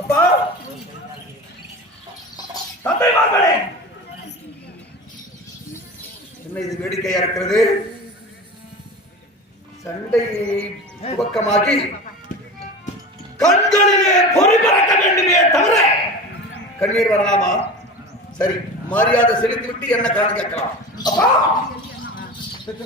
அப்பா. தந்தை மகளே என்ன இது வேடிக்கையா இருக்கிறது? சண்டை துவக்கமாகி கண்களிலே பொறி பறக்க வேண்டுமே தவிர கண்ணீர் வரலாமா? சரி மரியாதை செலுத்தி விட்டு என்ன காரணம் கேட்கலாம். அப்பா. என்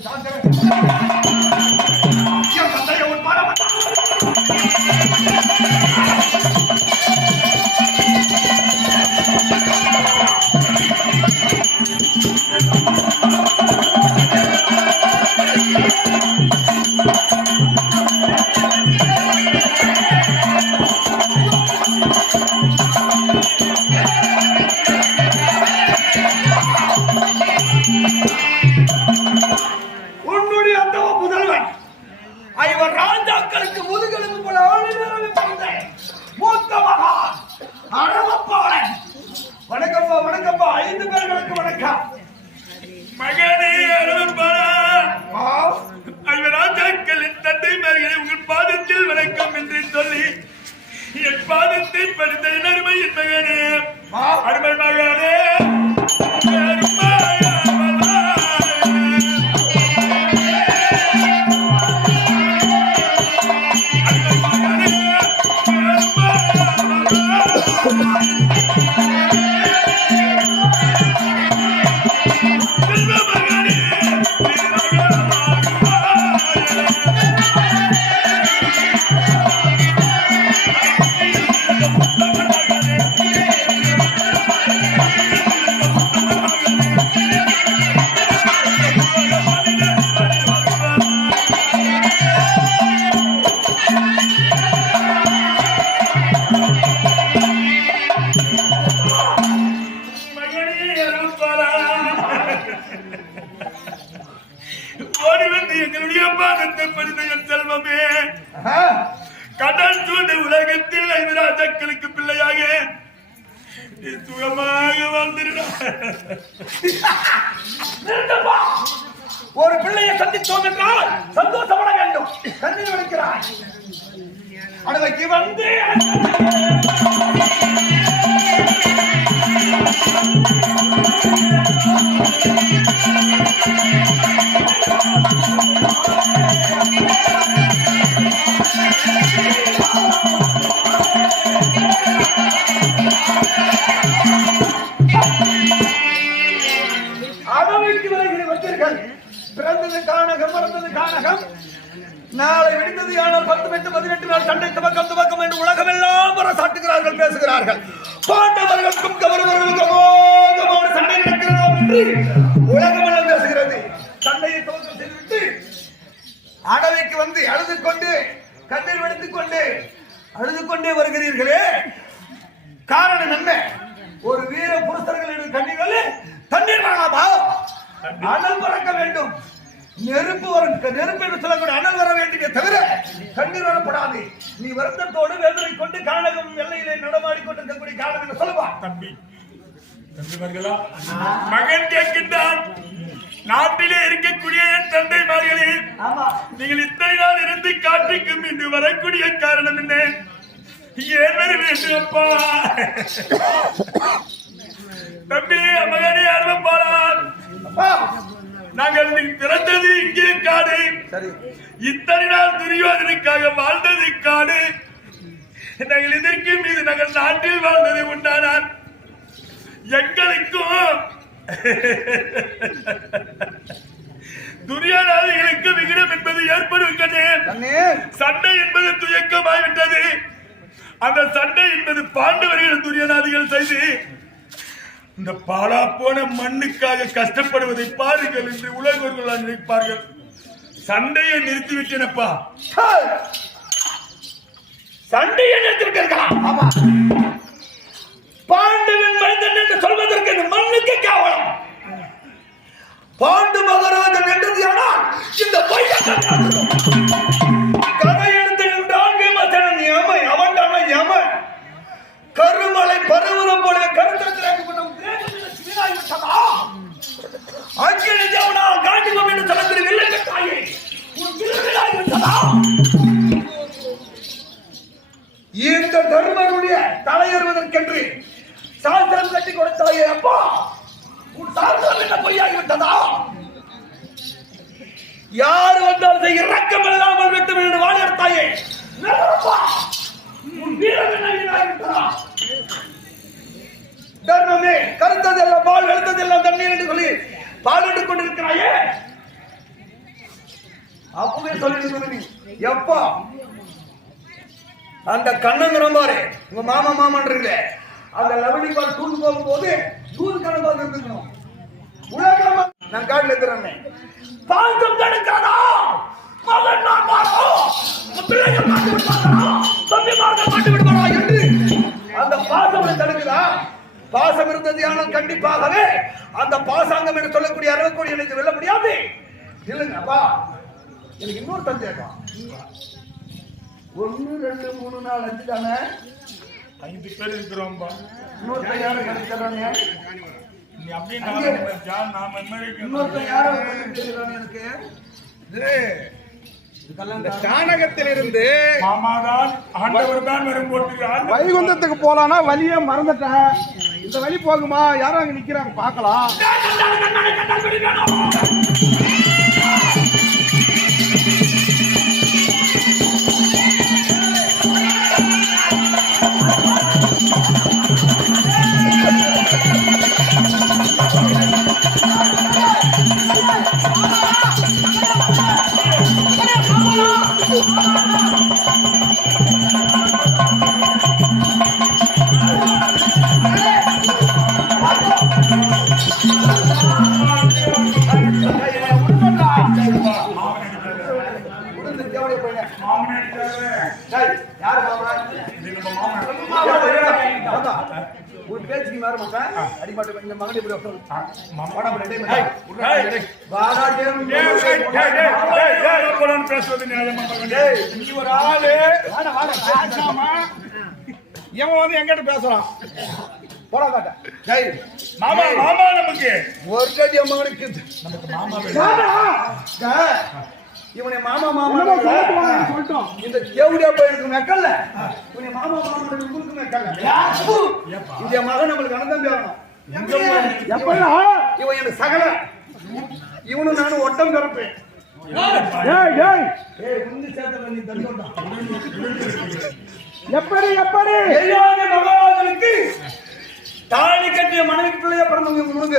ஒரு பிள்ளையை சந்தித்தோம் என்றால் சந்தோஷப்பட வேண்டும். கண்ணீர் வடிக்கிறாய். அனுமதிக்கு வந்து. கானகம் பிறந்தது கானகம். நாளை விடுந்தது ஆனால் பத்து எட்டு பதினெட்டு நாள் சண்டை துவக்கம் துவக்கம் என்று உலகம் உலகமெல்லாம் பரசாட்டுகிறார்கள் பேசுகிறார்கள். பாண்டவர்களுக்கும் கவர்வர்களுக்கும் சண்டை நடக்கிறோம் என்று உலகம் எல்லாம் பேசுகிறது. சண்டையை துவக்கம் செய்துவிட்டு அடவைக்கு வந்து அழுது கொண்டு கண்ணீர் வெடித்துக் கொண்டு அழுது கொண்டே வருகிறீர்களே. காரணம் என்ன? ஒரு வீர புருஷர்களின் கண்ணீர்களே தண்ணீர் வேணாமா அனல் பறக்க வேண்டும். நெருப்பு வரும். நெருப்பு என்று சொல்லக்கூடிய அனல் வர வேண்டிய தவிர கண்ணீர் வரப்படாது. நீ வருத்தத்தோடு வேதனை கொண்டு கானகம் எல்லையிலே நடமாடி கொண்டிருக்கக்கூடிய காலம் என்று சொல்லுவா? தம்பி தம்பிமார்களா மகன் கேட்கின்றான். நாட்டிலே இருக்கக்கூடிய என் தந்தைமார்களே ஆமா. நீங்கள் இத்தனை நாள் இருந்து காட்டுக்கும் இன்று வரக்கூடிய காரணம் என்ன? ஏன் வர வேண்டும் அப்பா? தம்பி மகனே போறான் அப்பா நாங்கள் பிறந்தது இங்கே காடு. இத்தனை நாள் துரியோதனுக்காக வாழ்ந்தது காடு. நாங்கள் இதற்கு மீது நாங்கள் நாட்டில் வாழ்ந்தது உண்டானான் எங்களுக்கும் துரியோதனைகளுக்கு விகிடம் என்பது ஏற்படுகின்றது. சண்டை என்பது துயக்கமாய்விட்டது. அந்த சண்டை என்பது பாண்டவர்கள் துரியநாதிகள் செய்து இந்த பாலா போன மண்ணுக்காக கஷ்டப்படுவதை பாருங்கள் என்று உலகர்கள் நினைப்பார்கள் சண்டையை நிறுத்திவிட்டேனப்பா. சண்டையை நிறுத்திவிட்டீர்களா? ஆமா. பாண்டவன் மனிதன் என்று சொல்வதற்கு இந்த மண்ணுக்கு கேவலம். பாண்டு மகராஜன் என்றது ஆனால் இந்த கதை எடுத்து நின்றான் பீமசேனன் யமை அவன் யமன் கருமலை பருவதம் போல கரு தர்மமே கருத்ததெல்லாம் பால் எழுத்ததெல்லாம் தண்ணீர் என்று சொல்லி பாடிட்டுக் கொண்டிருக்கிறாயே. அப்பவே சொல்லி எப்பா? அந்த கண்ணங்கிற மாதிரி உங்க மாமா மாமன்றீங்க அந்த லவணி பால் தூண்டு போகும்போது தூது கண்ணன் இருந்துக்கணும் உலகம் நான் காட்டில் இருக்கிறேன் பாந்தம் தடுக்காதா மகன் நான் பிள்ளைகள் மாட்டி விடுவாரா தம்பிமார்கள் மாட்டி விடுவாரா என்று அந்த பாசம் தடுக்குதா பாசம் இருந்தது ஆனால் கண்டிப்பாகவே. அந்த பாசாங்கம் என்று சொல்லக்கூடிய அறுபது எனக்கு வெல்ல முடியாது. இல்லைங்க அப்பா. எனக்கு இன்னொரு சந்தேகம் ஒன்னு ரெண்டு மூணு நாலு அஞ்சு தானே? ஐந்து பேர் இருக்கிறோம்பா. இன்னொருத்தன் யாரும் கிடைக்கிறானே நீ அப்படியே நாம ஜான் நாம இன்னொருத்தன் யாரும் எனக்கு? போட்டுகிறார் வைகுந்தத்துக்கு போலானா வழியே மறந்துட்டேன். இந்த வழி போகுமா? யாரும் அங்க நிக்கிறாங்க? பார்க்கலாம். யாரு மாமா இது நம்ம மாமன். மாமா, உன் பேச்சுக்கு மாற மாட்டேன் அடிமாட்டு இந்த மகன் இப்படி போடான்னு பேசுவது நியாயமா. நீ ஒரு ஆளு இவன் வந்து எங்கிட்ட பேசுறான் போடா காட்ட. டேய், மாமா மாமா நமக்கு ஒரு அடி மகனுக்கு நமக்கு மாமா இவனை மாமா மாமா சொல்லிட்டோம். இந்த கேவுடியா பையனுக்கு நக்கல்ல. இவனை மாமா மாமா உங்களுக்கு நக்கல்ல. இந்த மகன் நம்மளுக்கு அனந்தம் எப்படா இவன் எனக்கு சகல. இவனும் நானும் ஒட்டம் பிறப்பேன். எப்படி எப்படி? தாலி கட்டிய மனைவிக்கு பிள்ளையா பிறந்தவங்க முழுங்க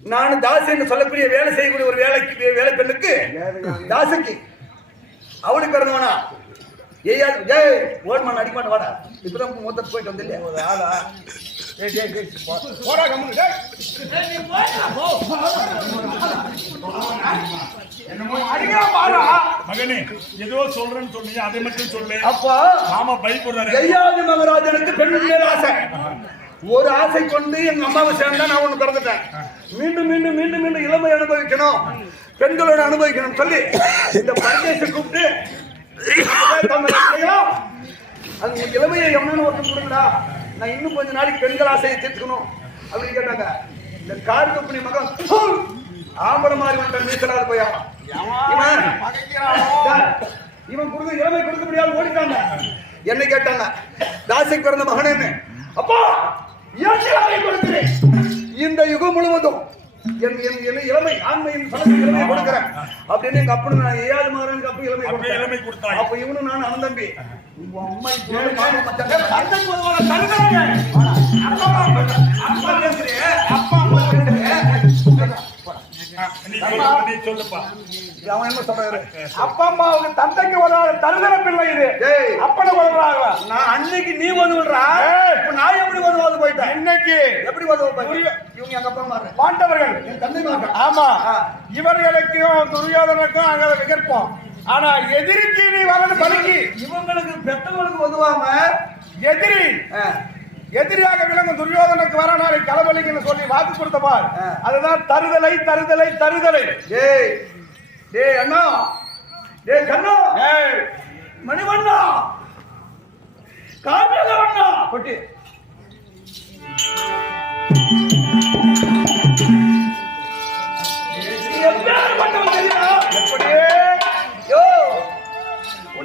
நான் தாசி என்று சொல்லக்கூடிய வேலை செய்யக்கூடிய ஒரு வேலைக்கு வேலை பெண்ணுக்கு தாசிக்கு. அவனுக்கு பிறந்தவனா ஏய்யா ஏய் ஓடுமான் அடிமான் வாடா. இப்பதான் மூத்த போயிட்டு வந்து இல்லையா? ஆளா ஏய் டேய் டேய் போ. போடா கம்முனு டேய். அடிக்கிறான் பாரா மகனே ஏதோ சொல்றேன்னு சொன்னீங்க அதை மட்டும் சொல்லு. அப்பா மாமா பயப்படுறாரு. ஜெயாதி மகாராஜனுக்கு பெண் மேல் ஆசை. ஒரு ஆசை கொண்டு எங்க அம்மாவை சேர்ந்தா நான் ஒண்ணு பிறந்துட்டேன். மீண்டும் மீண்டும் மீண்டும் மீண்டும் இளமை அனுபவிக்கணும். பெண்களோட அனுபவிக்கணும் சொல்லி இந்த பரதேசை கூப்பிட்டு தங்க இல்லையா? அந்த இளமையை எவனான ஒருத்தர் கொடுங்கடா. நான் இன்னும் கொஞ்ச நாளைக்கு பெண்கள் ஆசையை தீர்த்துக்கணும் அப்படின்னு கேட்டாங்க. இந்த கார் கம்பெனி மகன் ஃபுல் ஆம்பளை மாதிரி வந்துட்டான் நீச்சலாது போயா. இவன் இவன் கொடுக்க இளமை கொடுக்க முடியாது ஓடிட்டாங்க. என்ன கேட்டாங்க தாசிக்கு பிறந்த மகனேன்னு. அப்பா இளமை கொடுக்கிறேன். இந்த யுகம் முழுவதும் என் என் என் இளமை ஆண்மையின் பலத்தை இளமை கொடுக்கிறேன். அப்படின்னு எங்க அப்பனு நான் ஏழு மகனுக்கு அப்ப இளமை அப்படியே இளமை கொடுத்தேன் கொடுத்தாய். அப்ப இவனும் நான் அனந்தம்பி உங்க அம்மா. அப்பா அம்மா அப்பா அம்மாவுக்கு தந்தைக்கு உதவாத தருதல பிள்ளை இது. டேய். அப்பனை உதவுறாங்க நான் அன்னைக்கு நீ உதவுன்றா ஏய். இப்ப நான் எப்படி உதவாது போயிட்டேன் இன்னைக்கு எப்படி இவங்க எங்க அப்பா மாறு பாண்டவர்கள் என் தந்தை மாறு ஆமா. இவர்களுக்கும் துரியோதனுக்கும் அங்க விகற்போம் ஆனா எதிரிக்கு நீ வரணும் பலிக்கு. இவங்களுக்கு பெத்தவங்களுக்கு உதவாம எதிரி. எதிரியாக விளங்கும் துரியோதனுக்கு வர நாளை களபலிக்குன்னு சொல்லி வாக்கு கொடுத்த பார். ஆ. அதுதான் தருதலை தருதலை தருதலை. டேய். டேய் அண்ணா. டேய் கண்ணா. மணிவண்ணா. அண்ணா. கொட்டி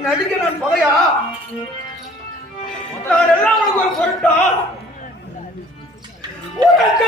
நடிக்க நான் பகையா? நான் எல்லாம் உனக்கு ஒரு பொருட்டா? உனக்க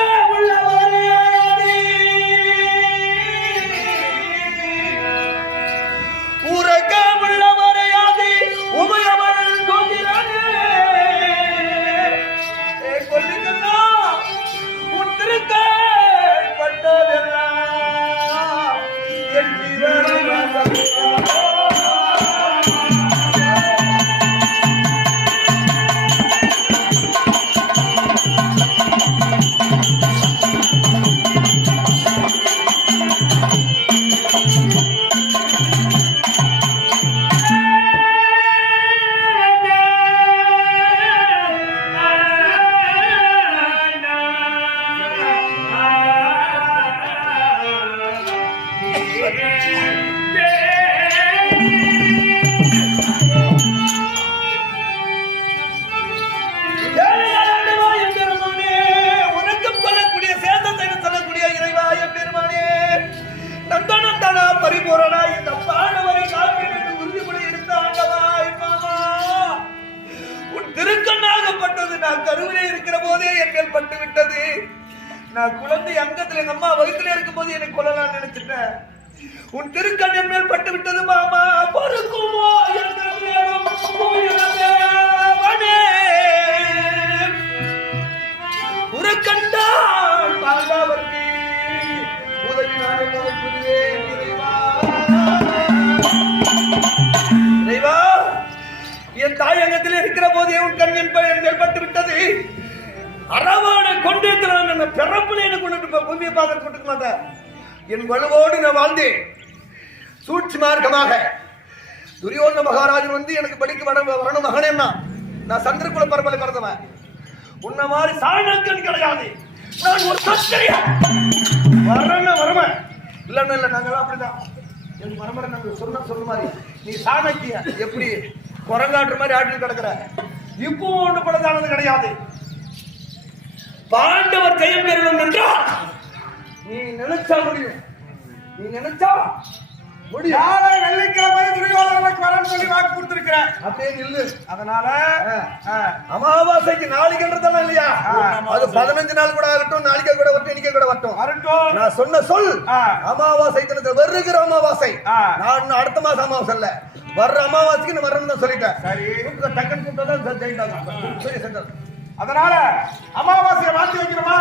நான் குழந்தை அங்கத்துல எங்க அம்மா வயிற்றுல இருக்கும் போது என்னை கொல்லலாம் நினைச்சிட்டேன். உன் திருக்கண் என் மேல் பட்டு விட்டது மாமா பொறுக்குமோ என்ற நேரம் உயிரதேவனே. உருக்கண்டால் பாண்டவர்க்கு இறைவா. என் தாயகத்தில் இருக்கிற போதே உன் கண்ணின் என் என் மேல் பட்டு விட்டது அறவாடை கொண்டிருக்கிறான் என்ன பிறப்புல என்ன கொண்டு பூமியை பார்க்க கொண்டு மாட்டேன் என் வலுவோடு நான் வாழ்ந்தேன். சூட்சி மார்க்கமாக. துரியோதன மகாராஜன் வந்து எனக்கு படிக்க வர வரணும் மகனேன்னா நான் சந்திரகுல பரம்பரை பிறந்தவன். உன்ன மாதிரி சாணக்கன் கிடையாது. நான் ஒரு சத்திரிய. வரணும் வரவன் இல்லைன்னு இல்லை நாங்கெல்லாம் அப்படிதான். என் பரம்பரை நாங்க சொன்ன சொன்ன மாதிரி. நீ சாணக்கிய எப்படி குரங்காட்டுற மாதிரி ஆட்டில் கிடக்குற? இப்போ ஒன்று படத்தானது கிடையாது. பாண்டவர் கையம் பெறணும் என்றால் நீ நினைச்சா முடியும். நீ நினைச்சா முடியும். நாளை வெள்ளிக்கிழமை துரியோதனனுக்கு வரேன்னு சொல்லி வாக்கு கொடுத்திருக்கிறேன். அப்படியே நில்லு. அதனால. அமாவாசைக்கு நாளைக்குன்றதெல்லாம் இல்லையா. அது பதினஞ்சு நாள் கூட ஆகட்டும் நாளைக்கே கூட வரட்டும் இன்னைக்கே கூட வரட்டும். வரட்டும். நான் சொன்ன சொல். அமாவாசை தினத்தை வருகிற அமாவாசை. நான் அடுத்த மாசம் அமாவாசை இல்ல வர்ற அமாவாசைக்கு நான் வரணும்னு தான் சொல்லிட்டேன். சரி. டக்குன்னு கூப்பிட்டா ஜெயிட்டாங்க சரி சென்டர் அதனால அமாவாசையை மாத்தி வைக்கிறோமா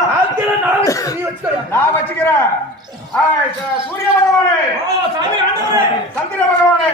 நீ வச்சுக்கோ நான் வச்சுக்கிறேன். சூரிய பகவானே. சந்திர பகவானே.